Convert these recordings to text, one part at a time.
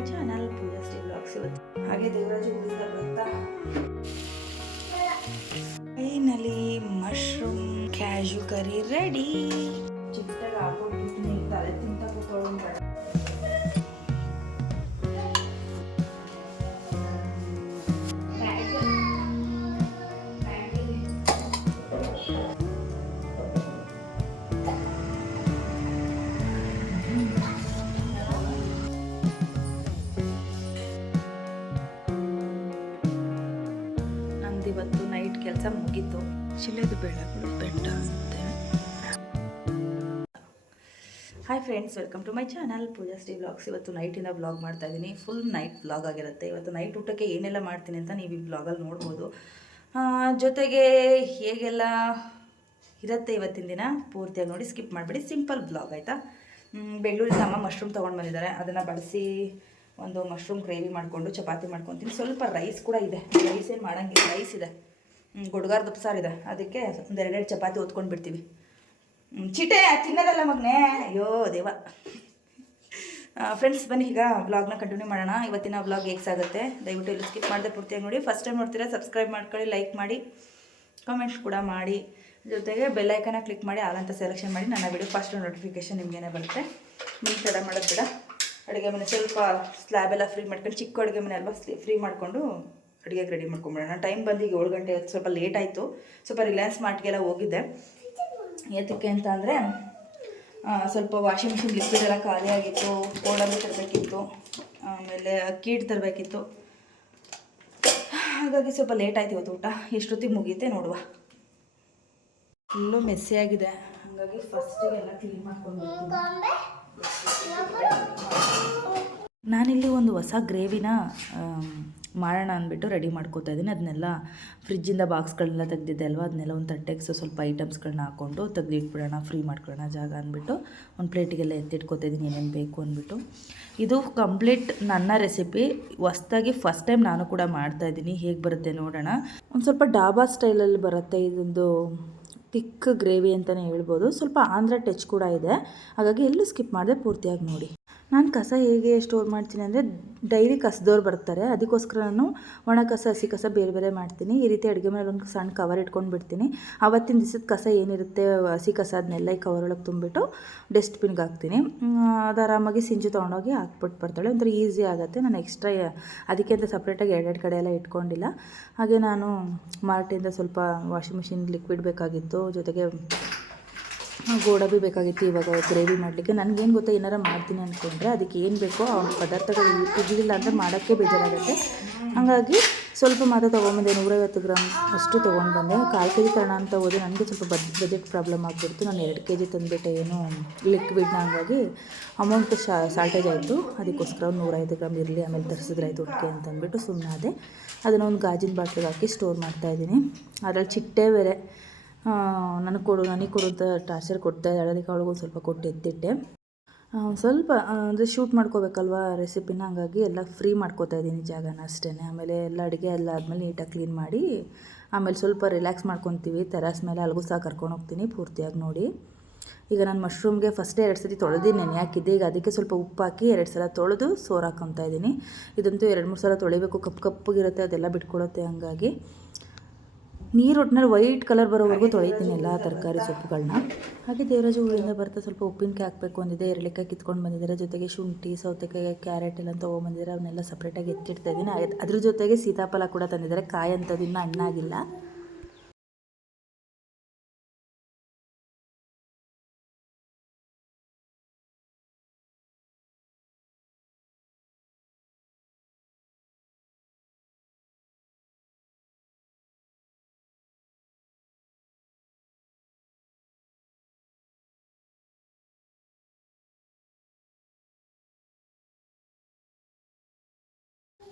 ಮೈ channel Pooja ಸ್ಟೇ blogs ಇವತ್ತು ಹಾಗೆ ದೇವರಾಜ ಊರಿಂದ ಬರ್ತಾ finally mushroom cashew curry ready ಚಿಕ್ಕದಾಗಿ ಹಾಕೊಂಡು ತಲೆ ತಿಂತ ಕೂತ್ಕೊಳ್ಳೋಣ ನಂದಿವತ್ತು ನೈಟ್ ಕೆಲಸ ಮುಗೀತು. ಶಿಲೆದು ಬೆಳಗಳು ಬೆಟ್ಟ ಅಂತೆ. Hi friends welcome to my channel Pooja Shri blogs ಇವತ್ತು ನೈಟಿಂದ ಬ್ಲಾಗ್ ಮಾಡ್ತಾ ಇದ್ದೀನಿ ಫುಲ್ ನೈಟ್ ಬ್ಲಾಗ್ ಆಗಿರುತ್ತೆ. ಇವತ್ತು ನೈಟ್ ಊಟಕ್ಕೆ ಏನೆಲ್ಲ ಮಾಡ್ತೀನಿ ಅಂತ ನೀವು ಈ ಬ್ಲಾಗಲ್ಲಿ ನೋಡ್ಬೋದು. ಜೊತೆಗೆ ಹೇಗೆಲ್ಲ ಇರುತ್ತೆ ಇವತ್ತಿನ ದಿನ ಪೂರ್ತಿಯಾಗಿ ನೋಡಿ ಸ್ಕಿಪ್ ಮಾಡಿಬಿಡಿ. ಸಿಂಪಲ್ ಬ್ಲಾಗ್ ಆಯಿತಾ? ಬೆಂಗಳೂರಿಂದ ಅಮ್ಮ ಮಶ್ರೂಮ್ ತೊಗೊಂಡು ಬಂದಿದ್ದಾರೆ. ಅದನ್ನು ಬಳಸಿ ಒಂದು ಮಶ್ರೂಮ್ ಗ್ರೇವಿ ಮಾಡಿಕೊಂಡು ಚಪಾತಿ ಮಾಡ್ಕೊತೀನಿ. ಸ್ವಲ್ಪ ರೈಸ್ ಕೂಡ ಇದೆ. ರೈಸ್ ಏನು ಮಾಡೋಂಗಿಲ್ಲ. ರೈಸ್ ಇದೆ. ಹ್ಮ್, ಗುಡ್ಗಾರ ಇದೆ. ಅದಕ್ಕೆ ಒಂದು ಎರಡೆರಡು ಚಪಾತಿ ಓದ್ಕೊಂಡು ಬಿಡ್ತೀವಿ. ಚಿಟೆ ತಿನ್ನೋದಲ್ಲ ಮಗನೇ. ಅಯ್ಯೋ ದೇವ. ಫ್ರೆಂಡ್ಸ್ ಬನ್ನಿ ಈಗ ವ್ಲಾಗ್ನ ಕಂಟಿನ್ಯೂ ಮಾಡೋಣ. ಇವತ್ತಿನ ವ್ಲಾಗ್ ಆಗುತ್ತೆ ದಯವಿಟ್ಟು ಇಲ್ಲಿ ಸ್ಕಿಪ್ ಮಾಡದೆ ಪೂರ್ತಿಯಾಗಿ ನೋಡಿ. ಫಸ್ಟ್ ಟೈಮ್ ನೋಡ್ತೀರಾ ಸಬ್ಸ್ಕ್ರೈಬ್ ಮಾಡ್ಕೊಳ್ಳಿ ಲೈಕ್ ಮಾಡಿ. ಕಾಮೆಂಟ್ಸ್ ಕೂಡ ಮಾಡಿ. ಜೊತೆಗೆ ಬೆಲ್ಲೈಕನ್ನ ಕ್ಲಿಕ್ ಮಾಡಿ ಆಲ್ ಅಂತ ಸೆಲೆಕ್ಷನ್ ಮಾಡಿ. ನನ್ನ ವಿಡಿಯೋ ಫಸ್ಟ್ ನೋಟಿಫಿಕೇಶನ್ ನಿಮಗೇನೆ ಬರುತ್ತೆ. ನೀವು ತಡ ಮಾಡೋದು ಬೇಡ. ಅಡುಗೆ ಮನೆ ಸ್ವಲ್ಪ ಸ್ಲ್ಯಾಬ್ ಎಲ್ಲ ಫ್ರೀ ಮಾಡ್ಕೊಂಡು, ಚಿಕ್ಕ ಅಡುಗೆ ಮನೆ ಅಲ್ವಾ ಫ್ರೀ ಮಾಡಿಕೊಂಡು ಅಡುಗೆಗೆ ರೆಡಿ ಮಾಡ್ಕೊಂಬಿಡೋಣ ಟೈಮ್ ಬಂದು ಈಗ ಏಳು ಗಂಟೆ ಸ್ವಲ್ಪ ಲೇಟ್ ಆಯಿತು. ಸ್ವಲ್ಪ ರಿಲಯನ್ಸ್ ಮಾರ್ಟ್ಗೆಲ್ಲ ಹೋಗಿದ್ದೆ. ಏತಕ್ಕೆ ಅಂತ ಅಂದರೆ ಸ್ವಲ್ಪ ವಾಷಿಂಗ್ ಮಿಷಿನ್ ಲಿಕ್ವಿಡ್ ಎಲ್ಲ ಖಾಲಿ ಆಗಿತ್ತು ಓಡಲ್ಲಿ ತರಬೇಕಿತ್ತು, ಆಮೇಲೆ ಕೀಟ್ ತರಬೇಕಿತ್ತು. ಹಾಗಾಗಿ ಸ್ವಲ್ಪ ಲೇಟ್ ಆಯ್ತು ಇವತ್ತು ಊಟ. ಎಷ್ಟೊತ್ತಿಗೆ ಮುಗಿಯುತ್ತೆ ನೋಡುವ. ಫುಲ್ಲು ಮೆಸ್ಸಿಯಾಗಿದೆ ಹಾಗಾಗಿ ಫಸ್ಟಿಗೆಲ್ಲ ಕ್ಲೀನ್ ಮಾಡ್ಕೊಂಡು ನಾನಿಲ್ಲಿ ಒಂದು ಹೊಸ ಗ್ರೇವಿನ ಮಾಡೋಣ ಅಂದ್ಬಿಟ್ಟು ರೆಡಿ ಮಾಡ್ಕೋತಾ ಇದ್ದೀನಿ. ಅದನ್ನೆಲ್ಲ ಫ್ರಿಜ್ಜಿಂದ ಬಾಕ್ಸ್ಗಳನ್ನೆಲ್ಲ ತೆಗೆದಿದ್ದೆ ಅಲ್ವಾ? ಅದನ್ನೆಲ್ಲ ಒಂದು ತಟ್ಟೆಗೆ ಸ್ವಲ್ಪ ಐಟಮ್ಸ್ಗಳನ್ನ ಹಾಕ್ಕೊಂಡು ತೆಗೆದಿಟ್ಬಿಡೋಣ, ಫ್ರೀ ಮಾಡ್ಕೊಳ್ಳೋಣ ಜಾಗ ಅಂದ್ಬಿಟ್ಟು ಒಂದು ಪ್ಲೇಟಿಗೆಲ್ಲ ಎತ್ತಿಟ್ಕೋತಾ ಇದ್ದೀನಿ, ಏನೇನು ಬೇಕು ಅಂದ್ಬಿಟ್ಟು. ಇದು ಕಂಪ್ಲೀಟ್ ನನ್ನ ರೆಸಿಪಿ. ಹೊಸ್ದಾಗಿ ಫಸ್ಟ್ ಟೈಮ್ ನಾನು ಕೂಡ ಮಾಡ್ತಾಯಿದ್ದೀನಿ ಹೇಗೆ ಬರುತ್ತೆ ನೋಡೋಣ. ಒಂದು ಸ್ವಲ್ಪ ಡಾಬಾ ಸ್ಟೈಲಲ್ಲಿ ಬರುತ್ತೆ ಇದೊಂದು ತಿಕ್ ಗ್ರೇವಿ ಅಂತಲೇ ಹೇಳ್ಬೋದು. ಸ್ವಲ್ಪ ಆಂಧ್ರ ಟಚ್ ಕೂಡ ಇದೆ. ಹಾಗಾಗಿ ಎಲ್ಲೂ ಸ್ಕಿಪ್ ಮಾಡದೆ ಪೂರ್ತಿಯಾಗಿ ನೋಡಿ. ನಾನು ಕಸ ಹೇಗೆ ಸ್ಟೋರ್ ಮಾಡ್ತೀನಿ ಅಂದರೆ ಡೈಲಿ ಕಸದವ್ರು ಬರ್ತಾರೆ. ಅದಕ್ಕೋಸ್ಕರ ನಾನು ಒಣ ಕಸ, ಹಸಿ ಕಸ ಬೇರೆ ಬೇರೆ ಮಾಡ್ತೀನಿ. ಈ ರೀತಿ ಅಡುಗೆ ಮೇಲೆ ಒಂದು ಸಣ್ಣ ಕವರ್ ಇಟ್ಕೊಂಡು ಬಿಡ್ತೀನಿ. ಆವತ್ತಿನ ದಿವಸದ ಕಸ ಏನಿರುತ್ತೆ, ಹಸಿ ಕಸ ಅದನ್ನೆಲ್ಲ ಈ ಕವರ್ ಒಳಗೆ ತುಂಬಿಟ್ಟು ಡಸ್ಟ್ಬಿನ್ಗೆ ಹಾಕ್ತೀನಿ. ಅದು ಆರಾಮಾಗಿ ಸಿಂಜು ತೊಗೊಂಡೋಗಿ ಹಾಕ್ಬಿಟ್ಟು ಬರ್ತಾಳೆ. ಒಂಥರ ಈಸಿ ಆಗುತ್ತೆ. ನಾನು ಎಕ್ಸ್ಟ್ರಾ ಅದಕ್ಕೆ ಅಂತ ಸಪ್ರೇಟಾಗಿ ಎರಡೆರಡು ಕಡೆ ಎಲ್ಲ ಇಟ್ಕೊಂಡಿಲ್ಲ. ಹಾಗೆ ನಾನು ಮಾರ್ಟಿಂದ ಸ್ವಲ್ಪ ವಾಷಿಂಗ್ ಮಿಷಿನ್ ಲಿಕ್ವಿಡ್ ಬೇಕಾಗಿತ್ತು. ಜೊತೆಗೆ ಗೋಡಂಬಿ ಬೇಕಾಗಿತ್ತು, ಇವಾಗ ಗ್ರೇವಿ ಮಾಡಲಿಕ್ಕೆ. ನನಗೇನು ಗೊತ್ತಾ, ಏನಾರ ಮಾಡ್ತೀನಿ ಅಂದ್ಕೊಂಡ್ರೆ ಅದಕ್ಕೆ ಏನು ಬೇಕೋ ಆ ಪದಾರ್ಥಗಳು ಇರಲಿಲ್ಲ ಅಂದರೆ ಮಾಡೋಕ್ಕೆ ಬೇಜಾರಾಗುತ್ತೆ. ಹಾಗಾಗಿ ಸ್ವಲ್ಪ ಮಾತ್ರ ತೊಗೊಂಬಂದೆ, ನೂರೈವತ್ತು ಗ್ರಾಮ್ ಅಷ್ಟು ತೊಗೊಂಡು ಬಂದೆ. ಕಾಲು ಕೆ ಜಿ ತರೋಣ ಅಂತ ಹೋದರೆ ನನಗೆ ಸ್ವಲ್ಪ ಬಜ್ ಬಜೆಟ್ ಪ್ರಾಬ್ಲಮ್ ಆಗಿಬಿಡ್ತು. ನಾನು ಎರಡು ಕೆ ಜಿ ತಂದುಬಿಟ್ಟೆ ಏನು ಲಿಕ್ವಿಡ್ನ ಹಂಗಾಗಿ. ಅಮೌಂಟ್ ಶಾರ್ಟೇಜ್ ಆಯಿತು. ಅದಕ್ಕೋಸ್ಕರ ಒಂದು ನೂರೈವತ್ತು ಗ್ರಾಮ್ ಇರಲಿ, ಆಮೇಲೆ ತರಿಸಿದ್ರೆ ಆಯಿತು ಒಟ್ಟಿಗೆ ಅಂತ ಅಂದ್ಬಿಟ್ಟು ಸುಮ್ಮನೆ ಅದೇ ಅದನ್ನು ಒಂದು ಗಾಜಿನ ಬಾಟ್ಲಿಗೆ ಹಾಕಿ ಸ್ಟೋರ್ ಮಾಡ್ತಾಯಿದ್ದೀನಿ ಅದರಲ್ಲಿ ಚಿಟ್ಟೆ ಬೇರೆ. ನನಗೆ ಕೊಡು ನನಗೆ ಕೊಡು ಅಂತ ಟಾರ್ಚರ್ ಕೊಡ್ತಾ ಇದ್ದಾಳೆ. ಅದಕ್ಕೆ ಅವಳಿಗೂ ಸ್ವಲ್ಪ ಕೊಟ್ಟು ಎತ್ತಿಟ್ಟೆ. ಸ್ವಲ್ಪ ಅಂದರೆ ಶೂಟ್ ಮಾಡ್ಕೋಬೇಕಲ್ವಾ ರೆಸಿಪಿನ ಹಾಗಾಗಿ ಎಲ್ಲ ಫ್ರೀ ಮಾಡ್ಕೋತಾ ಇದ್ದೀನಿ ಜಾಗನ ಅಷ್ಟೇ ಆಮೇಲೆ ಎಲ್ಲ ಅಡುಗೆ ಎಲ್ಲ ಆದಮೇಲೆ ನೀಟಾಗಿ ಕ್ಲೀನ್ ಮಾಡಿ, ಆಮೇಲೆ ಸ್ವಲ್ಪ ರಿಲ್ಯಾಕ್ಸ್ ಮಾಡ್ಕೊತೀವಿ. ತೆರಾಸ್ ಮೇಲೆ ಅಲ್ಗೂ ಸಹ ಕರ್ಕೊಂಡು ಹೋಗ್ತೀನಿ ಪೂರ್ತಿಯಾಗಿ ನೋಡಿ. ಈಗ ನಾನು ಮಶ್ರೂಮ್ಗೆ ಫಸ್ಟೇ ಎರಡು ಸತಿ ತೊಳೆದು ನೆನೆ ಹಾಕಿದ್ದೆ. ಈಗ ಅದಕ್ಕೆ ಸ್ವಲ್ಪ ಉಪ್ಪು ಹಾಕಿ ಎರಡು ಸಲ ತೊಳೆದು ಸೋರು ಇದ್ದೀನಿ. ಇದಂತೂ ಎರಡು ಮೂರು ಸಲ ತೊಳಿಬೇಕು. ಕಪ್ಪು ಕಪ್ಪಗಿರುತ್ತೆ, ಅದೆಲ್ಲ ಬಿಟ್ಕೊಳುತ್ತೆ ಹಂಗಾಗಿ. ನೀರು ಒಟ್ಟಿನಲ್ಲಿ ವೈಟ್ ಕಲರ್ ಬರೋವರೆಗೂ ತೊಳಿತೀನಿ ಎಲ್ಲ ತರಕಾರಿ ಸೊಪ್ಪುಗಳನ್ನ ಹಾಗೆ ದೇವರಾಜ ಹೂವಿಂದ ಬರ್ತಾ ಸ್ವಲ್ಪ ಉಪ್ಪಿನಕಾಯಿ ಹಾಕಬೇಕು ಅಂದಿದೆ ಎರಳಿಕಾಯಿ ಕಿತ್ಕೊಂಡು ಬಂದಿದ್ದಾರೆ ಜೊತೆಗೆ ಶುಂಠಿ ಸೌತೆಕಾಯಿ ಕ್ಯಾರೆಟ್ ಎಲ್ಲ ತೊಗೊಂಬಂದಿದ್ದಾರೆ ಅವನ್ನೆಲ್ಲ ಸಪ್ರೇಟಾಗಿ ಎತ್ತಿಡ್ತಾ ಇದ್ದೀನಿ. ಅದ್- ಅದ್ರ ಜೊತೆಗೆ ಸೀತಾಫಲ ಕೂಡ ತಂದಿದ್ದಾರೆ. ಕಾಯಿ ಅಂಥದ್ದು ಇನ್ನೂ ಹಣ್ಣಾಗಿಲ್ಲ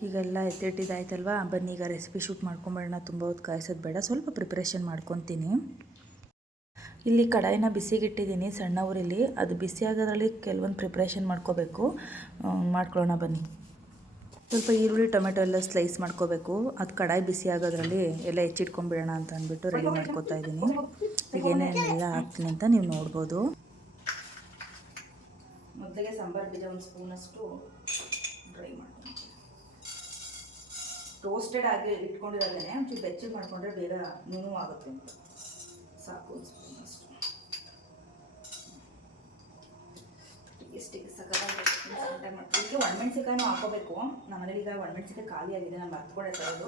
ಈಗೆಲ್ಲ ಎತ್ತಿಟ್ಟಿದ್ದಾಯ್ತಲ್ವಾ? ಬನ್ನಿ ಈಗ ರೆಸಿಪಿ ಶೂಟ್ ಮಾಡ್ಕೊಂಬೇಡ ತುಂಬ ಹೊತ್ತು ಕಾಯಿಸೋದು ಬೇಡ. ಸ್ವಲ್ಪ ಪ್ರಿಪ್ರೇಷನ್ ಮಾಡ್ಕೊತೀನಿ. ಇಲ್ಲಿ ಕಡಾಯಿನ ಬಿಸಿಗಿಟ್ಟಿದ್ದೀನಿ. ಸಣ್ಣ ಊರಿಲಿ ಅದು ಬಿಸಿ ಆಗೋದ್ರಲ್ಲಿ ಕೆಲವೊಂದು ಪ್ರಿಪ್ರೇಷನ್ ಮಾಡ್ಕೋಬೇಕು. ಮಾಡ್ಕೊಳ್ಳೋಣ ಬನ್ನಿ. ಸ್ವಲ್ಪ ಈರುಳ್ಳಿ, ಟೊಮೆಟೊ ಎಲ್ಲ ಸ್ಲೈಸ್ ಮಾಡ್ಕೋಬೇಕು. ಅದು ಕಡಾಯಿ ಬಿಸಿ ಆಗೋದ್ರಲ್ಲಿ ಎಲ್ಲ ಹೆಚ್ಚಿಟ್ಕೊಂಬಿಡೋಣ ಅಂತ ಅಂದ್ಬಿಟ್ಟು ರೆಡಿ ಮಾಡ್ಕೋತಾ ಇದ್ದೀನಿ. ಈಗ ಏನೇನೆಲ್ಲ ಹಾಕ್ತೀನಿ ಅಂತ ನೀವು ನೋಡ್ಬೋದು. ಮೊದಲಿಗೆ ಸಾಂಬಾರು, ಬೀಜ ಒಂದು ಸ್ಪೂನಷ್ಟು ಡ್ರೈ ಮಾಡಿ ರೋಸ್ಟೆಡ್ ಆಗಿ ಇಟ್ಕೊಂಡಿರೋದೇನೆ, ಒಂಚೂರು ಬೆಚ್ಚಗೆ ಮಾಡಿಕೊಂಡ್ರೆ ಬೇಗ ನುಣು ಆಗುತ್ತೆ. ಅಂತ ಸಾಕು, ಅಷ್ಟು. ಟೇಸ್ಟಿಗೆ ಸಕ್ಕತ್ತಾಗಿ ಮಾಡ್ತೀವಿ ಒಣಮೆಣ್ಸಿಕಾಯಿನೂ ಹಾಕೋಬೇಕು ನಮ್ಮನೇಲಿ ಈಗ ಒಣಮೆಣ್ಸಿಕಾಯಿ ಖಾಲಿ ಆಗಿದೆ, ನಾನು ಮರ್ತ್ಕೊಂಡೆ ತರೋದು.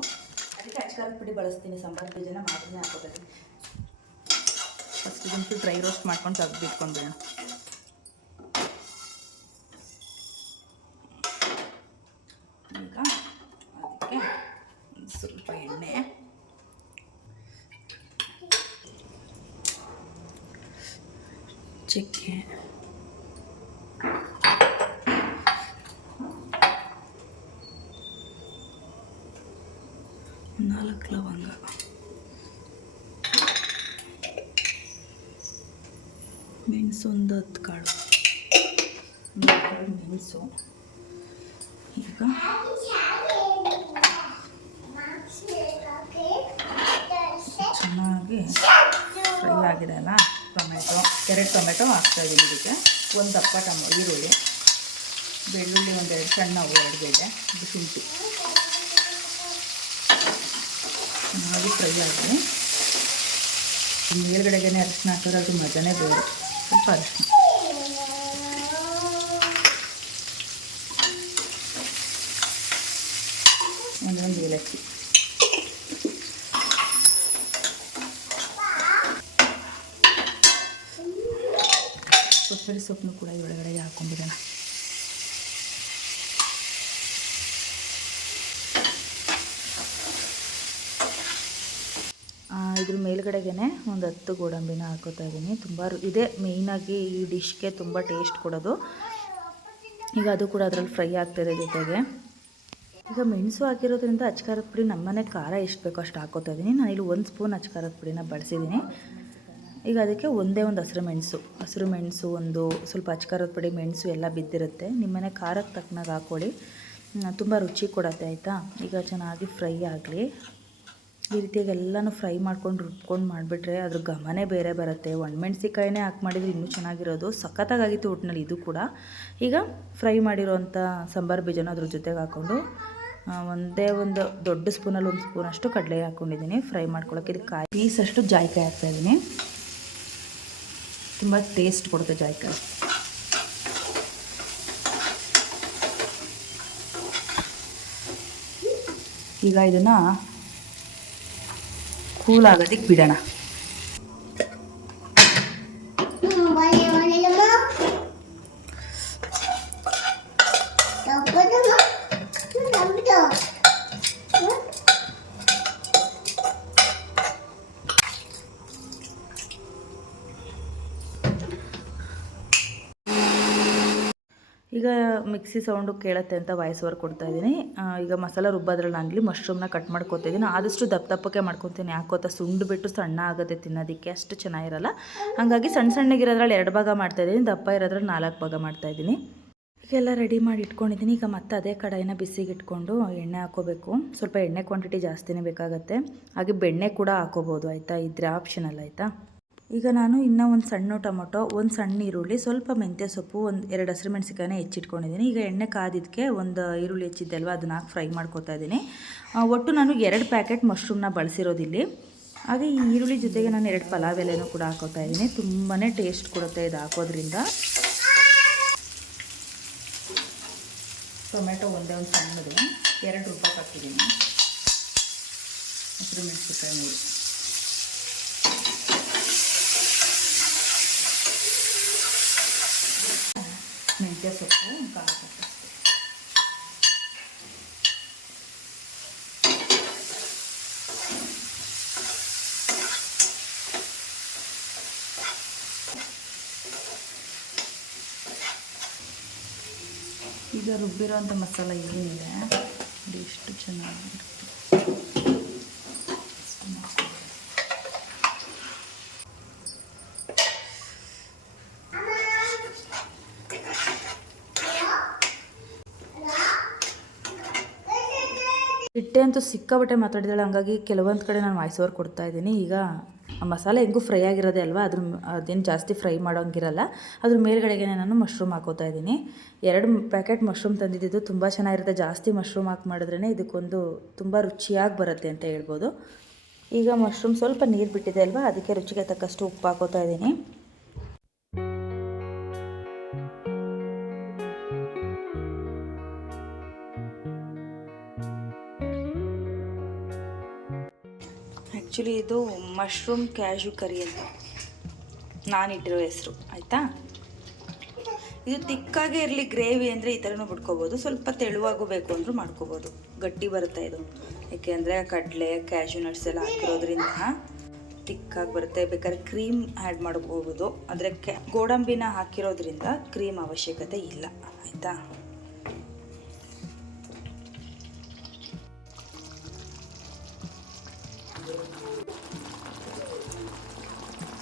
ಅದಕ್ಕೆ ಅಚ್ಕಾರದ ಪುಡಿ ಬಳಸ್ತೀನಿ, ಸಾಂಬಾರು ಬೀಜನ ಮಾತ್ರ ಹಾಕೋಬೇಕು ಫಸ್ಟ್ ಇದೊಂದು ಡ್ರೈ ರೋಸ್ಟ್ ಮಾಡ್ಕೊಂಡು ತೆಗೆದು ಇಟ್ಕೊಂಡ್ಬಿಡೋಣ ಈಗ ಅದಕ್ಕೆ ಒಂದ್ ಸ್ವಲ್ಪ ಎಣ್ಣೆ ಚಕ್ಕೆ. ನಾಲ್ಕು ಲವಂಗ. ಮೆಣಸು ಒಂದು ಹತ್ತು ಕಾಳು. ಮೆಣಸು ಈಗ ಚೆನ್ನಾಗಿ ಫ್ರೈ ಆಗಿದೆ ಅಲ್ಲ ಟೊಮೆಟೊ ಎರಡು ಟೊಮೆಟೊ ಹಾಕ್ತಾ ಇದ್ದೀನಿ ಇದಕ್ಕೆ. ಒಂದು ದಪ್ಪ ಟೊಮೊ, ಈರುಳ್ಳಿ. ಬೆಳ್ಳುಳ್ಳಿ ಒಂದೆರಡು ಸಣ್ಣವು ಎರಡು ಬೇಡ ಇದು ಶುಂಠಿ. ಚೆನ್ನಾಗಿ ಫ್ರೈ ಆಗಿದೆ ಮೇಲ್ಗಡೆಗೆ ಅರಿಶಿನ ಹಾಕಿದ್ರೆ ಅದು ಮಜನೇ ಬೇರೆ. ಸ್ವಲ್ಪ ಅರಿಶಿನ. ಒಂದೊಂದು ಏಲಕ್ಕಿ. ಕೊತ್ತಂಬರಿ ಸೊಪ್ಪನ್ನು ಕೂಡ ಹಾಕ್ಕೊಂಡ್ಬಿಡೋಣ ಆ, ಇದ್ರ ಮೇಲ್ಗಡೆಗೆ ಒಂದು ಹತ್ತು ಗೋಡಂಬಿನ ಹಾಕೋತಾ ಇದ್ದೀನಿ. ತುಂಬ ಇದೇ ಮೇಯ್ನಾಗಿ ಈ ಡಿಶ್ಗೆ ತುಂಬ ಟೇಸ್ಟ್ ಕೊಡೋದು. ಈಗ ಅದು ಕೂಡ ಅದರಲ್ಲಿ ಫ್ರೈ ಆಗ್ತಿದೆ ಜೊತೆಗೆ. ಈಗ ಮೆಣಸು ಹಾಕಿರೋದ್ರಿಂದ ಅಚ್ಕಾರದ ಪುಡಿ ನಮ್ಮನೆ ಖಾರ ಎಷ್ಟು ಬೇಕೋ ಅಷ್ಟು ಹಾಕೋತಾ ಇದ್ದೀನಿ. ಇಲ್ಲಿ ಒಂದು ಸ್ಪೂನ್ ಅಚ್ಕಾರದ ಪುಡಿನ ಬಳಸಿದ್ದೀನಿ ಈಗ ಅದಕ್ಕೆ ಒಂದೇ ಒಂದು ಹಸಿರು ಮೆಣಸು. ಹಸಿರು ಮೆಣಸು ಒಂದು ಸ್ವಲ್ಪ ಅಚ್ಕಾರದ ಪುಡಿ, ಮೆಣಸು ಎಲ್ಲ ಬಿದ್ದಿರುತ್ತೆ. ನಿಮ್ಮನೆ ಖಾರಕ್ಕೆ ತಕ್ಕನಾಗ ಹಾಕ್ಕೊಳ್ಳಿ. ತುಂಬ ರುಚಿ ಕೊಡತ್ತೆ, ಆಯಿತಾ? ಈಗ ಚೆನ್ನಾಗಿ ಫ್ರೈ ಆಗಲಿ. ಈ ರೀತಿಯಾಗಿ ಎಲ್ಲನೂ ಫ್ರೈ ಮಾಡ್ಕೊಂಡು ರುಬ್ಕೊಂಡು ಮಾಡಿಬಿಟ್ರೆ ಅದ್ರ ಘಮನೇ ಬೇರೆ ಬರುತ್ತೆ. ಒಣಮೆಣ್ಸಿಕಾಯಿನೇ ಹಾಕಿ ಮಾಡಿದರೆ ಇನ್ನೂ ಚೆನ್ನಾಗಿರೋದು. ಸಖತ್ತಾಗಿತ್ತು ಒಟ್ಟಿನಲ್ಲಿ ಇದು ಕೂಡ. ಈಗ ಫ್ರೈ ಮಾಡಿರೋವಂಥ ಸಾಂಬಾರು ಬೀಜನ ಅದ್ರ ಜೊತೆಗೆ ಹಾಕ್ಕೊಂಡು ಒಂದೇ ಒಂದು ದೊಡ್ಡ ಸ್ಪೂನಲ್ಲಿ ಒಂದು ಸ್ಪೂನಷ್ಟು ಕಡಲೆ ಹಾಕ್ಕೊಂಡಿದ್ದೀನಿ. ಫ್ರೈ ಮಾಡ್ಕೊಳ್ಳೋಕೆ ಇದಕ್ಕೆ ಕಾಯಿ ಪೀಸಷ್ಟು ಜಾಯ್ಕಾಯಿ ಹಾಕ್ತಾಯಿದ್ದೀನಿ ತುಂಬ ಟೇಸ್ಟ್ ಕೊಡುತ್ತೆ ಜಾಯ್ಕಾಯಿ. ಈಗ ಇದನ್ನು ಕೂಲ್ ಆಗೋದಕ್ಕೆ ಬಿಡೋಣ. ಮಿಕ್ಸಿ ಸೌಂಡು ಕೇಳುತ್ತೆ ಅಂತ ವಾಯ್ಸ್ ಓವರ್ ಕೊಡ್ತಾ ಇದ್ದೀನಿ. ಈಗ ಮಸಾಲ ರುಬ್ಬೋದ್ರಲ್ಲಿ ನಾನಿಲ್ಲಿ ಮಶ್ರೂಮ್ನ ಕಟ್ ಮಾಡ್ಕೊತಾ ಇದ್ದೀನಿ. ಆದಷ್ಟು ದಪ್ಪ ದಪ್ಪಕ್ಕೆ ಮಾಡ್ಕೊತೀನಿ. ಯಾಕೋತ ಸುಂಡು ಬಿಟ್ಟು ಸಣ್ಣ ಆಗುತ್ತೆ ತಿನ್ನೋದಕ್ಕೆ ಅಷ್ಟು ಚೆನ್ನಾಗಿರಲ್ಲ. ಹಾಗಾಗಿ ಸಣ್ಣ ಸಣ್ಣಗಿರೋದ್ರಲ್ಲಿ ಎರಡು ಭಾಗ ಮಾಡ್ತಾ ಇದ್ದೀನಿ. ದಪ್ಪ ಇರೋದ್ರಲ್ಲಿ ನಾಲ್ಕು ಭಾಗ ಮಾಡ್ತಾ ಇದ್ದೀನಿ. ಈಗೆಲ್ಲ ರೆಡಿ ಮಾಡಿ ಇಟ್ಕೊಂಡಿದ್ದೀನಿ. ಈಗ ಮತ್ತೆ ಅದೇ ಕಡಾಯಿನ ಬಿಸಿಗೆ ಇಟ್ಕೊಂಡು ಎಣ್ಣೆ ಹಾಕೋಬೇಕು. ಸ್ವಲ್ಪ ಎಣ್ಣೆ ಕ್ವಾಂಟಿಟಿ ಜಾಸ್ತಿನೇ ಬೇಕಾಗುತ್ತೆ. ಹಾಗೆ ಬೆಣ್ಣೆ ಕೂಡ ಹಾಕೋಬೋದು. ಆಯಿತಾ? ಇದ್ರೆ ಆಪ್ಷನಲ್ ಆಯಿತಾ? ಈಗ ನಾನು ಇನ್ನೂ ಒಂದು ಸಣ್ಣ ಟೊಮೊಟೊ, ಒಂದು ಸಣ್ಣ ಈರುಳ್ಳಿ, ಸ್ವಲ್ಪ ಮೆಂತ್ಯ ಸೊಪ್ಪು, ಒಂದು ಎರಡು ಹಸಿರು ಮೆಣಸಿಕಾಯಿನ ಹೆಚ್ಚಿಟ್ಕೊಂಡಿದ್ದೀನಿ. ಈಗ ಎಣ್ಣೆ ಕಾದಿದ್ದಕ್ಕೆ ಒಂದು ಈರುಳ್ಳಿ ಹೆಚ್ಚಿದ್ದಲ್ವ, ಅದನ್ನ ಹಾಕಿ ಫ್ರೈ ಮಾಡ್ಕೊತಾ ಇದ್ದೀನಿ. ಒಟ್ಟು ನಾನು ಎರಡು ಪ್ಯಾಕೆಟ್ ಮಶ್ರೂಮ್ನ ಬಳಸಿರೋದಿಲ್ಲಿ. ಹಾಗೆ ಈ ಈರುಳ್ಳಿ ಜೊತೆಗೆ ನಾನು ಎರಡು ಪಲಾವ್ ಎಲೆನೂ ಕೂಡ ಹಾಕೋತಾ ಇದ್ದೀನಿ. ತುಂಬಾ ಟೇಸ್ಟ್ ಕೊಡುತ್ತೆ ಇದು ಹಾಕೋದ್ರಿಂದ. ಟೊಮೆಟೊ ಒಂದೇ ಒಂದು ಸಣ್ಣದು. ಎರಡು ರೂಪಾಯಿ ಹಾಕಿದ್ದೀನಿ ಹಸಿರು ಮೆಣಸಿಕಾಯಿ ಮೆಂತ್ಯ ಸೊಪ್ಪು ಕಾಳು ಕಟ್ಟು ಈಗ ರುಬ್ಬಿರೋಂಥ ಮಸಾಲ ಏನಿದೆ ಅದು ಎಷ್ಟು ಚೆನ್ನಾಗಿರುತ್ತೆ ಹಿಟ್ಟೆ ಅಂತೂ ಸಿಕ್ಕಾಬಟ್ಟೆ ಮಾತಾಡಿದಾಳೆ ಹಂಗಾಗಿ ಕೆಲವೊಂದು ಕಡೆ ನಾನು ವಾಯ್ಸ್ ಓವರ್ ಕೊಡ್ತಾ ಇದ್ದೀನಿ. ಈಗ ಆ ಮಸಾಲೆ ಹೆಂಗೂ ಫ್ರೈ ಆಗಿರೋದೇ ಅಲ್ವಾ? ಅದ್ರ ಅದೇನು ಜಾಸ್ತಿ ಫ್ರೈ ಮಾಡೋಂಗಿರಲ್ಲ. ಅದ್ರ ಮೇಲ್ಗಡೆಗೆ ನಾನು ಮಶ್ರೂಮ್ ಹಾಕೋತಾ ಇದ್ದೀನಿ. ಎರಡು ಪ್ಯಾಕೆಟ್ ಮಶ್ರೂಮ್ ತಂದಿದ್ದು ತುಂಬ ಚೆನ್ನಾಗಿರುತ್ತೆ. ಜಾಸ್ತಿ ಮಶ್ರೂಮ್ ಹಾಕಿ ಮಾಡಿದ್ರೇ ಇದಕ್ಕೊಂದು ತುಂಬ ರುಚಿಯಾಗಿ ಬರುತ್ತೆ ಅಂತ ಹೇಳ್ಬೋದು. ಈಗ ಮಶ್ರೂಮ್ ಸ್ವಲ್ಪ ನೀರು ಬಿಟ್ಟಿದೆ ಅಲ್ವಾ? ಅದಕ್ಕೆ ರುಚಿಗೆ ತಕ್ಕಷ್ಟು ಉಪ್ಪು ಹಾಕೋತಾ ಇದ್ದೀನಿ. ಆ್ಯಕ್ಚುಲಿ ಇದು ಮಶ್ರೂಮ್ ಕ್ಯಾಶು ಕರಿ ಅಂತ. ನಾನಿಟ್ಟಿರೋ ಹೆಸರು, ಆಯಿತಾ? ಇದು ತಿಕ್ಕಾಗೆ ಇರಲಿ ಗ್ರೇವಿ ಅಂದರೆ ಈ ಥರನೂ ಬಿಟ್ಕೋಬೋದು. ಸ್ವಲ್ಪ ತೆಳುವಾಗೂ ಬೇಕು ಅಂದರೂ ಮಾಡ್ಕೋಬೋದು. ಗಟ್ಟಿ ಬರುತ್ತೆ ಇದು. ಏಕೆಂದರೆ ಕಡಲೆ ಕ್ಯಾಶು ನಟ್ಸ್ ಎಲ್ಲ ಹಾಕಿರೋದ್ರಿಂದ ತಿಕ್ಕಾಗಿ ಬರುತ್ತೆ. ಬೇಕಾದ್ರೆ ಕ್ರೀಮ್ ಆ್ಯಡ್ ಮಾಡ್ಕೋಬೋದು. ಆದರೆ ಕ್ಯಾ ಗೋಡಂಬಿನ ಹಾಕಿರೋದ್ರಿಂದ ಕ್ರೀಮ್ ಅವಶ್ಯಕತೆ ಇಲ್ಲ. ಆಯಿತಾ?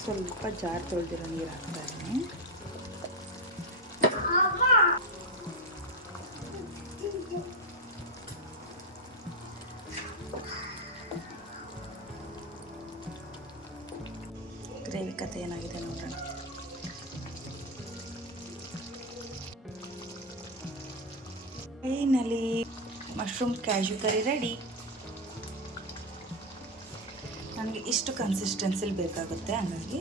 ಸ್ವಲ್ಪ ಜಾರ್ ತೊಳೆದಿರೋ ನೀರು ಹಾಕ್ತಾ ಇದ್ದೀನಿ. ಗ್ರೇವಿ ಕತೆ ಏನಾಗಿದೆ ನೋಡೋಣ. Finally mushroom cashew curry ready ನನಗೆ ಇಷ್ಟು ಕನ್ಸಿಸ್ಟೆನ್ಸಿಲಿ ಬೇಕಾಗುತ್ತೆ ಹಂಗಾಗಿ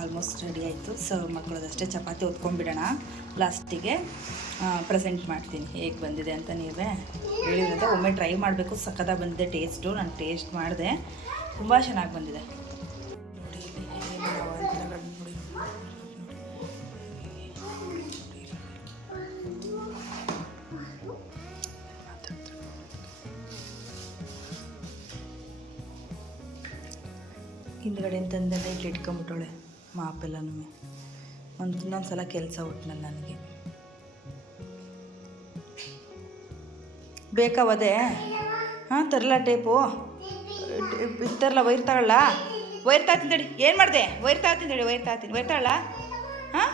ಆಲ್ಮೋಸ್ಟ್ ರೆಡಿ ಆಯಿತು. ಸರ್ವ್ ಮಾಡ್ಕೊಳ್ಳೋದಷ್ಟೇ ಚಪಾತಿ ಹೊತ್ಕೊಂಡ್ಬಿಡೋಣ. ಲಾಸ್ಟಿಗೆ ಪ್ರೆಸೆಂಟ್ ಮಾಡ್ತೀನಿ. ಹೇಗೆ ಬಂದಿದೆ ಅಂತ ನೀವೇ ಹೇಳಿದ್ರಂತೆ ಒಮ್ಮೆ ಟ್ರೈ ಮಾಡಬೇಕು. ಸಖತ್ತಾಗಿ ಬಂದಿದೆ ಟೇಸ್ಟು ನಾನು ಟೇಸ್ಟ್ ಮಾಡಿದೆ. ತುಂಬ ಚೆನ್ನಾಗಿ ಬಂದಿದೆ. ಹಿಂದ್ಗಡೆ ಅಂತಂದೆಲ್ಲ ಇಲ್ಲಿ ಇಟ್ಕೊಂಬಿಟ್ಟವಳೆ ಮಾಪೆಲ್ಲನೂ. ಒಂದು ಇನ್ನೊಂದು ಸಲ ಕೆಲಸ ಒಟ್ಟಿನಲ್ಲಿ ನನಗೆ. ಬೇಕಾವದೆ ಹಾಂ, ತರಲ ಟೇಪು. ತರಲ, ವೈರ್ ತಗೊಳ್ಳ ವೈರ್ ತಾತೀನಿ ತಡಿ, ಏನು ಮಾಡಿದೆ? ವೈರ್ ತಾತೀನಿ ತಡಿ, ವೈರ್ ತಾತೀನಿ ವೈರ್ ತಗೊಳ್ಳ ಹಾಂ?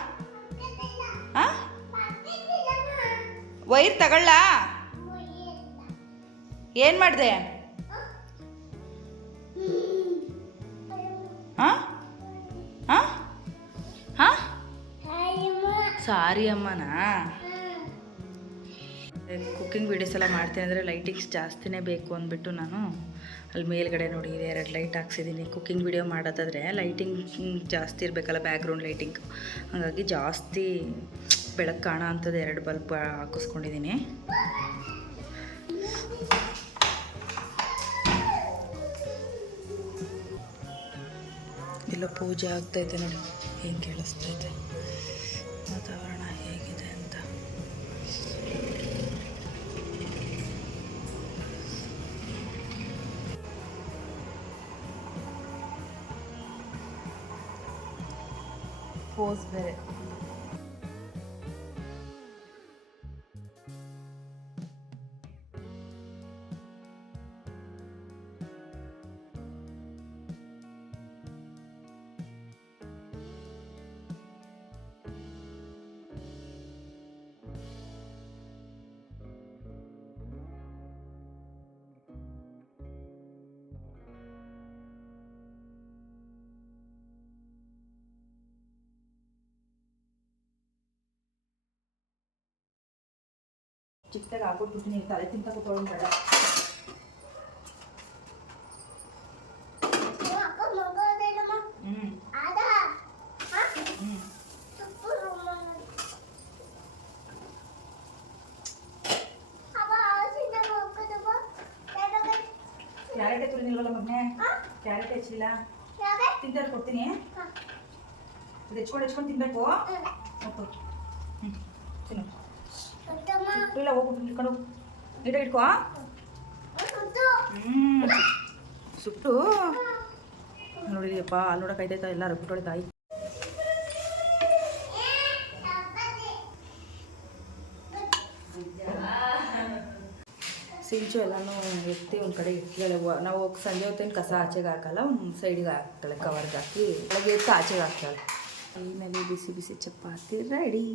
ಹಾಂ? ವೈರ್ ತಗೊಳ್ಳ ಏನು ಮಾಡಿದೆ? ಸಾರಿ ಅಮ್ಮನಾ. ಕುಕ್ಕಿಂಗ್ ವೀಡಿಯೋಸ್ ಎಲ್ಲ ಮಾಡ್ತೀನಿ ಅಂದರೆ ಲೈಟಿಂಗ್ಸ್ ಜಾಸ್ತಿನೇ ಬೇಕು ಅಂದ್ಬಿಟ್ಟು ನಾನು. ಅಲ್ಲಿ ಮೇಲ್ಗಡೆ ನೋಡಿ ಎರಡು ಲೈಟ್ ಹಾಕ್ಸಿದ್ದೀನಿ ಕುಕ್ಕಿಂಗ್ ವೀಡಿಯೋ ಮಾಡೋದಾದರೆ ಲೈಟಿಂಗ್ ಜಾಸ್ತಿ ಇರಬೇಕಲ್ಲ ಬ್ಯಾಕ್ಗ್ರೌಂಡ್ ಲೈಟಿಂಗ್ ಹಾಗಾಗಿ ಜಾಸ್ತಿ ಬೆಳಕು ಕಾಣೋ ಅಂಥದ್ದು ಎರಡು ಬಲ್ಬ್ ಹಾಕಿಸ್ಕೊಂಡಿದ್ದೀನಿ ಎಲ್ಲ ಪೂಜೆ ಆಗ್ತೈತೆ ನೋಡಿ. ಹೆಂಗೆ ಕೇಳಿಸ್ತೈತೆ? ವಾತಾವರಣ ಹೇಗಿದೆ ಅಂತ. ಪೋಸ್ ಬೇರೆ. ಚಿಕ್ಕದಾಗಿ ಹಾಕೊಟ್ಬಿಟ್ಟು ನೀವು ತಲೆ ತಿಂತ ಕೂತ್ಕೊಳ್ಳೋದು ಬೇಡ. ಹ್ಞೂ ಹ್ಞೂ ಕ್ಯಾರೆಟ್ ತುರಿನಿಲ್ವಲ್ಲ ಮಗನೆ? ಕ್ಯಾರೆಟ್ ಹೆಚ್ಚಿಲ್ಲ? ತಿಂತಾರೆ ಕೊಡ್ತೀನಿ. ಅದು ಹೆಚ್ಕೊಂಡು ಹೆಚ್ಕೊಂಡು ತಿನ್ಬೇಕು? ಮತ್ತು. ಹ್ಞೂ ತಿನ್ನು. ಇಲ್ಲ, ಹೋಗು ಇಟ್ಕೊಂಡು ನೀಟಾಗಿ ಇಟ್ಕೋ ಹ್ಞೂ ಸುಟ್ಟು. ನೋಡಿದಪ್ಪ ಅಲ್ಲಿ ನೋಡೋಕೆ ಎಲ್ಲ ರಬ್ಬಿಟ್ಟೊಳೆ ತಾಯಿ ಸಿಂಚು ಎಲ್ಲನೂ ಎತ್ತಿ ಒಂದು ಕಡೆ ಇಟ್ಕೊಳ್ಳೆ. ನಾವು ಹೋಗಿ ಸಂಜೆ ಹೊತ್ತೇನು ಕಸ ಆಚೆಗೆ ಹಾಕಲ್ಲ ಸೈಡಿಗೆ ಹಾಕ್ತಾಳೆ ಕವರ್ಗೆ ಹಾಕಿ. ಒಳಗೆ ಎತ್ತು ಆಚೆಗೆ ಹಾಕ್ತಾಳೆ. ಆಮೇಲೆ ಬಿಸಿ ಬಿಸಿ ಚಪಾತಿ ರೆಡಿ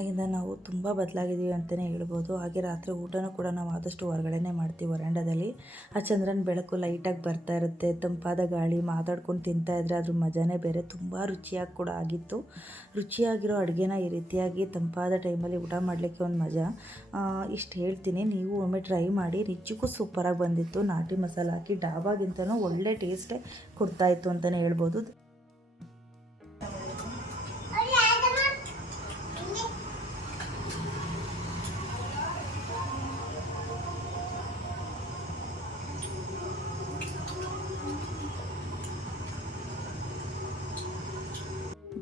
ಬಂದಾಗಿಂದ ನಾವು ತುಂಬ ಬದಲಾಗಿದ್ದೀವಿ ಅಂತಲೇ ಹೇಳ್ಬೋದು. ಹಾಗೆ ರಾತ್ರಿ ಊಟನೂ ಕೂಡ ನಾವು ಆದಷ್ಟು ಹೊರಗಡೆನೇ ಮಾಡ್ತೀವಿ. ವರಾಂಡದಲ್ಲಿ ಆ ಚಂದ್ರನ ಬೆಳಕು ಲೈಟಾಗಿ ಬರ್ತಾ ಇರುತ್ತೆ. ತಂಪಾದ ಗಾಳಿ, ಮಾತಾಡ್ಕೊಂಡು ತಿಂತಾ ಇದ್ರೆ ಅದ್ರ ಮಜಾನೇ ಬೇರೆ. ತುಂಬ ರುಚಿಯಾಗಿ ಕೂಡ ಆಗಿತ್ತು. ರುಚಿಯಾಗಿರೋ ಅಡುಗೆನ ಈ ರೀತಿಯಾಗಿ ತಂಪಾದ ಟೈಮಲ್ಲಿ ಊಟ ಮಾಡಲಿಕ್ಕೆ ಒಂದು ಮಜಾ. ಇಷ್ಟು ಹೇಳ್ತೀನಿ. ನೀವು ಒಮ್ಮೆ ಟ್ರೈ ಮಾಡಿ. ನಿಜಕ್ಕೂ ಸೂಪರಾಗಿ ಬಂದಿತ್ತು. ನಾಟಿ ಮಸಾಲ ಹಾಕಿ ಡಾಬಾಗಿಂತನೂ ಒಳ್ಳೆ ಟೇಸ್ಟೇ ಕೊಡ್ತಾಯಿತ್ತು ಅಂತಲೇ ಹೇಳ್ಬೋದು.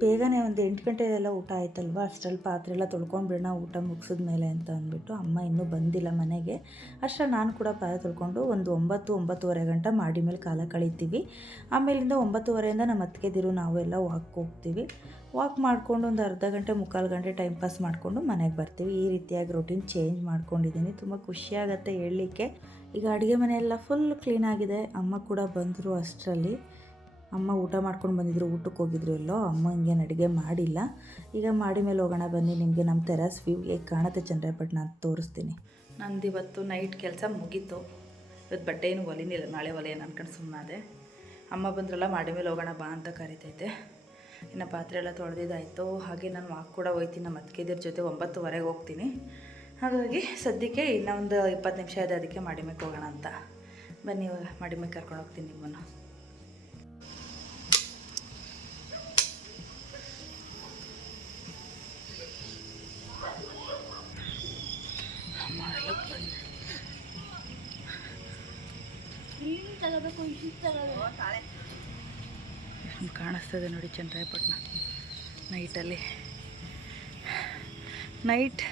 ಬೇಗನೆ ಒಂದು ಎಂಟು ಗಂಟೆದೆಲ್ಲ ಊಟ ಆಯ್ತಲ್ವ? ಅಷ್ಟರಲ್ಲಿ ಪಾತ್ರೆ ಎಲ್ಲ ತೊಳ್ಕೊಂಡ್ಬಿಡೋಣ, ಊಟ ಮುಗಿಸಿದ ಮೇಲೆ ಅಂತ ಅಂದ್ಬಿಟ್ಟು ಅಮ್ಮ ಇನ್ನೂ ಬಂದಿಲ್ಲ ಮನೆಗೆ. ಅಷ್ಟರಲ್ಲಿ ನಾನು ಕೂಡ ಪಾತ್ರೆ ತೊಳ್ಕೊಂಡು ಒಂದು ಒಂಬತ್ತು, ಒಂಬತ್ತುವರೆ ಗಂಟೆ ಮಾಡಿ ಮೇಲೆ ಕಾಲ ಕಳಿತೀವಿ. ಆಮೇಲಿಂದ ಒಂಬತ್ತುವರೆಯಿಂದ ನಮ್ಮ ಅತ್ತಿಗೆದಿರು ನಾವೆಲ್ಲ ವಾಕ್ ಹೋಗ್ತೀವಿ. ವಾಕ್ ಮಾಡಿಕೊಂಡು ಒಂದು ಅರ್ಧ ಗಂಟೆ, ಮುಕ್ಕಾಲು ಗಂಟೆ ಟೈಮ್ ಪಾಸ್ ಮಾಡಿಕೊಂಡು ಮನೆಗೆ ಬರ್ತೀವಿ. ಈ ರೀತಿಯಾಗಿ ರೊಟೀನ್ ಚೇಂಜ್ ಮಾಡ್ಕೊಂಡಿದ್ದೀನಿ. ತುಂಬ ಖುಷಿಯಾಗತ್ತೆ ಹೇಳಲಿಕ್ಕೆ. ಈಗ ಅಡುಗೆ ಮನೆಯೆಲ್ಲ ಫುಲ್ ಕ್ಲೀನಾಗಿದೆ ಅಮ್ಮ ಕೂಡ ಬಂದರು ಅಷ್ಟರಲ್ಲಿ. ಅಮ್ಮ ಊಟ ಮಾಡ್ಕೊಂಡು ಬಂದಿದ್ರು, ಊಟಕ್ಕೆ ಹೋಗಿದ್ರು ಎಲ್ಲೋ, ಅಮ್ಮ ಹಿಂಗೇನು ಅಡುಗೆ ಮಾಡಿಲ್ಲ. ಈಗ ಮಾಡಿ ಮೇಲೆ ಹೋಗೋಣ, ಬನ್ನಿ, ನಿಮಗೆ ನಮ್ಮ ಟೆರಸ್ ವ್ಯೂ ಹೇಗೆ ಕಾಣುತ್ತೆ ಚಂದ್ರಪಟ್ಟಣ ಅಂತ ತೋರಿಸ್ತೀನಿ. ನಂದು ಇವತ್ತು ನೈಟ್ ಕೆಲಸ ಮುಗೀತು. ಇವತ್ತು ಬಟ್ಟೆ ಏನು ಒಲಿನಿಲ್ಲ ನಾಳೆ ಹೊಲಿಯೋಣ ಅನ್ಕೊಂಡು ಸುಮ್ಮನಾದೆ ಅಮ್ಮ ಬಂದ್ರಲ್ಲ, ಮಾಡಿ ಮೇಲೆ ಹೋಗೋಣ ಬಾ ಅಂತ ಕರಿತೈತೆ. ಇನ್ನು ಪಾತ್ರೆ ಎಲ್ಲ ತೊಳೆದಿದ್ದಾಯಿತು. ಹಾಗೆ ನಾನು ವಾಕ್ ಕೂಡ ಹೋಯ್ತೀನಿ, ನಮ್ಮ ಅತ್ತಿಗೆದ್ರ ಜೊತೆ ಒಂಬತ್ತುವರೆಗೆ ಹೋಗ್ತೀನಿ. ಹಾಗಾಗಿ ಸದ್ಯಕ್ಕೆ ಇನ್ನೊಂದು ಇಪ್ಪತ್ತು ನಿಮಿಷ ಇದೆ, ಅದಕ್ಕೆ ಮಾಡಿಮೇಕೆ ಹೋಗೋಣ ಅಂತ. ಬನ್ನಿ, ಮಾಡಿ ಮೇಲೆ ಕರ್ಕೊಂಡು ಹೋಗ್ತೀನಿ ನಿಮ್ಮನ್ನು. ಹಿಂಗ್ ಕಾಣಿಸ್ತದೆ ನೋಡಿ ಚಂದ್ರಾಯಪಟ್ಟಣ. ನೈಟಲ್ಲಿ ನೈಟ್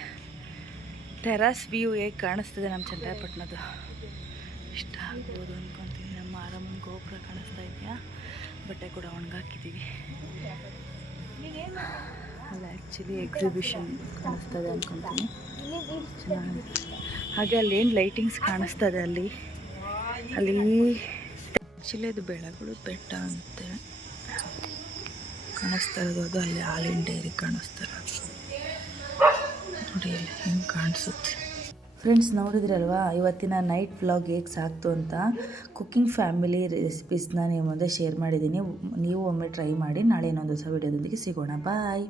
ಟೆರಾಸ್ ವ್ಯೂ ಹೇಗೆ ಕಾಣಿಸ್ತದೆ ನಮ್ಮ ಚಂದ್ರಾಯಪಟ್ಟಣದ್ದು? ಇಷ್ಟ ಆಗ್ಬೋದು ಅಂದ್ಕೊತೀನಿ ನಮ್ಮ ಆರಾಮನ ಗೋಪುರ ಕಾಣಿಸ್ತಾ ಇದೆಯಾ? ಬಟ್ಟೆ ಕೂಡ ಒಣಗಾಕಿದ್ದೀವಿ. ಅಲ್ಲ ಆ್ಯಕ್ಚುಲಿ ಎಕ್ಸಿಬಿಷನ್ ಕಾಣಿಸ್ತದೆ ಅಂದ್ಕೊತೀನಿ ಚೆನ್ನಾಗಿ ಹಾಗೆ ಅಲ್ಲಿ ಏನು ಲೈಟಿಂಗ್ಸ್ ಕಾಣಿಸ್ತದೆ ಅಲ್ಲಿ? ಅಲ್ಲಿ ಆ್ಯಕ್ಚುಲಿ ಅದು ಬೆಳಗುಳು ಬೆಟ್ಟ ಅಂತೆ. ಕಾಣಿಸ್ತಾ ಇರೋದು ಅಲ್ಲಿ ಹಾಲಿನ ಡೈರಿ ಕಾಣಿಸ್ತಾ ಇರೋದು ನೋಡಿ, ಅಲ್ಲಿ ಹೆಂಗೆ ಕಾಣಿಸುತ್ತೆ. ಫ್ರೆಂಡ್ಸ್, ನೋಡಿದ್ರಲ್ವಾ? ಇವತ್ತಿನ ನೈಟ್ ವ್ಲಾಗ್ ಹೇಗೆ ಸಾಕ್ತು ಅಂತ ಕುಕ್ಕಿಂಗ್ ಫ್ಯಾಮಿಲಿ ರೆಸಿಪೀಸ್ನ ನಿಮ್ಮ ಮುಂದೆ ಶೇರ್ ಮಾಡಿದ್ದೀನಿ. ನೀವು ಒಮ್ಮೆ ಟ್ರೈ ಮಾಡಿ, ನಾಳೆ ಇನ್ನೊಂದು ಹೊಸ ವೀಡಿಯೋದೊಂದಿಗೆ ಸಿಗೋಣ. ಬಾಯ್!